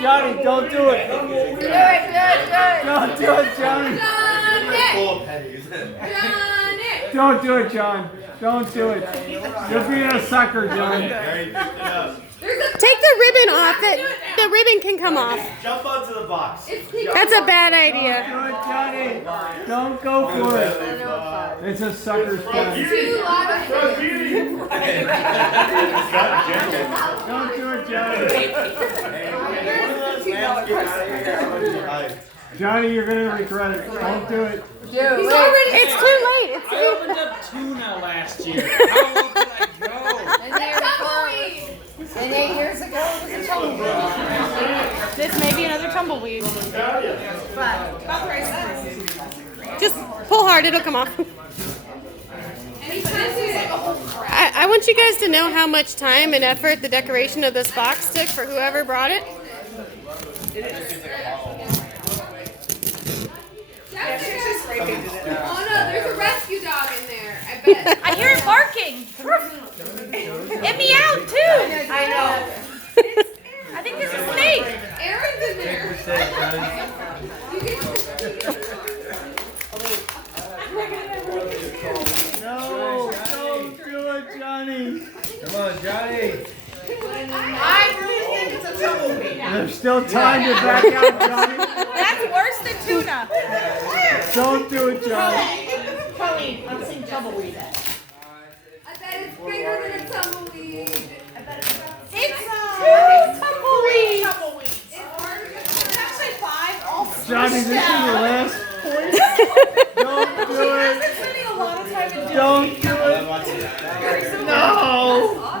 Johnny, don't do it. Do it. Don't do it, Johnny. Don't do it, John. Don't do it. You're being a sucker, John. Take the ribbon off. The ribbon can come off. Jump onto the box. That's a bad idea. Don't do it, Johnny. Don't go for it. It's a sucker stunt. Don't do it, Johnny. Johnny, you're going to regret it. Don't do it. It's too late. I opened up tuna last year. How low could I go? And 8 years ago, it was a tumbleweed. This may be another tumbleweed. Just pull hard, it'll come off. I want you guys to know how much time and effort the decoration of this box took for whoever brought it. Oh no, there's a rescue dog in there. I bet. I hear it barking. It meowed too. I know. I think there's a snake. Aaron's in there. No, don't do it, Johnny. Come on, Johnny. I really think it's a tumbleweed. There's still time to back out, Johnny. That's worse than tuna. Don't do it, Johnny. Colleen, let's sing tumbleweed. I bet it's bigger than a tumbleweed. It's tumbleweed. It's actually 5. Johnny, this is your last point. Don't do it. Spending a lot of time in Don't do it. No.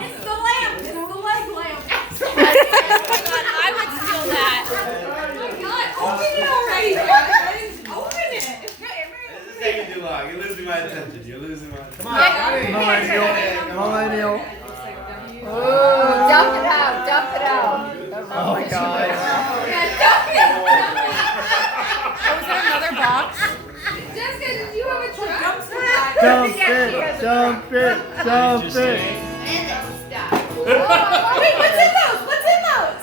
It's the lamp. It's the leg lamp. I would steal that. God, open it already, guys. Open it. This is taking too long. You're losing my attention. You're losing my attention. Come on, Millennial. Ooh, dump it out. Oh my God. Was there another box? Jessica, did you have a truck? Dump it. Wait, what's in those?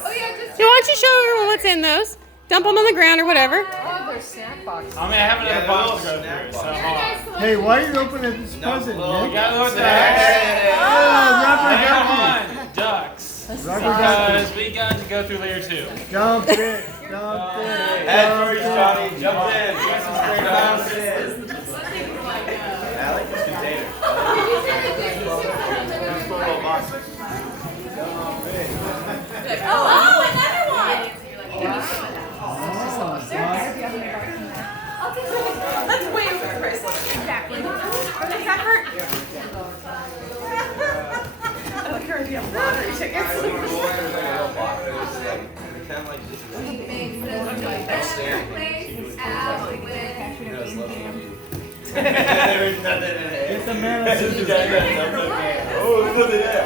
Oh yeah, just. So why don't you show everyone what's in those? Dump them on the ground or whatever. Oh, there's snack boxes. I mean, I have another box to go through, so hold on. Hey, why are you opening this present, You Nick? gotta look at Rubber Hang ducky. on, ducks. Rubber ducky. Because we got to go through layer 2. Dump it. Head first, Johnny. Jump in. Jump in. I like this container. Oh, another one. Let's wait for the price list. Exactly. For the effort. Oh, here we go. Lottery tickets. Get the man. Oh, there's nothing there.